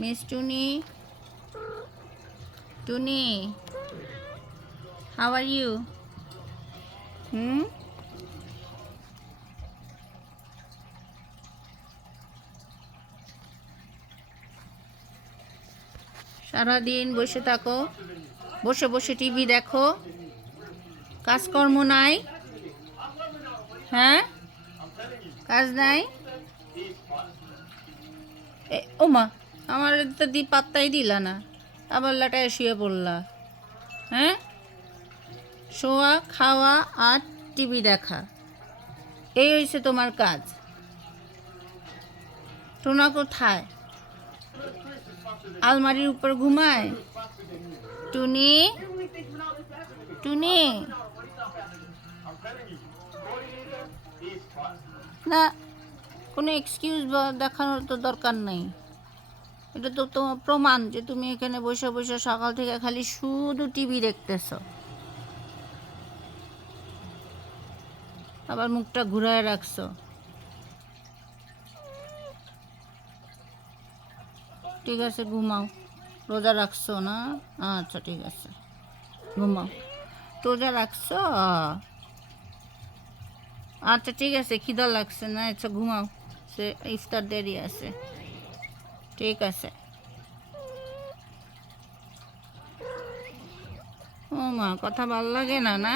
Miss Tuni, Tuni, how are you? সারাদিন বসে থাকো, বসে বসে টিভি দেখো, কাজকর্ম নাই? হ্যাঁ, কাজ নাই? ওমা, আমার তো পাত্তাই দিলা না, আবার লাটায় শুয়ে পড়লা। হ্যাঁ, শোয়া, খাওয়া আর টিভি দেখা, এই হয়েছে তোমার কাজ। টোনা কোথায়? আলমারির উপর ঘুমায়? টুনি, টুনি, না, কোনো এক্সকিউজ দেখানোর তো দরকার নেই। এটা তো তোমার প্রমাণ যে তুমি এখানে বসে বসে সকাল থেকে খালি শুধু টিভি দেখতেছ। আবার মুখটা ঘুরায় রাখছো। ঠিক আছে, ঘুমাও। রোজা রাখছো না? আচ্ছা, ঠিক আছে, ঘুমাও। রোজা রাখছো? আচ্ছা, ঠিক আছে, খিদা লাগছে না? আচ্ছা, ঘুমাও, সে ইফতার দেরি আছে। ঠিক আছে। ও মা, কথা ভাল লাগে না? না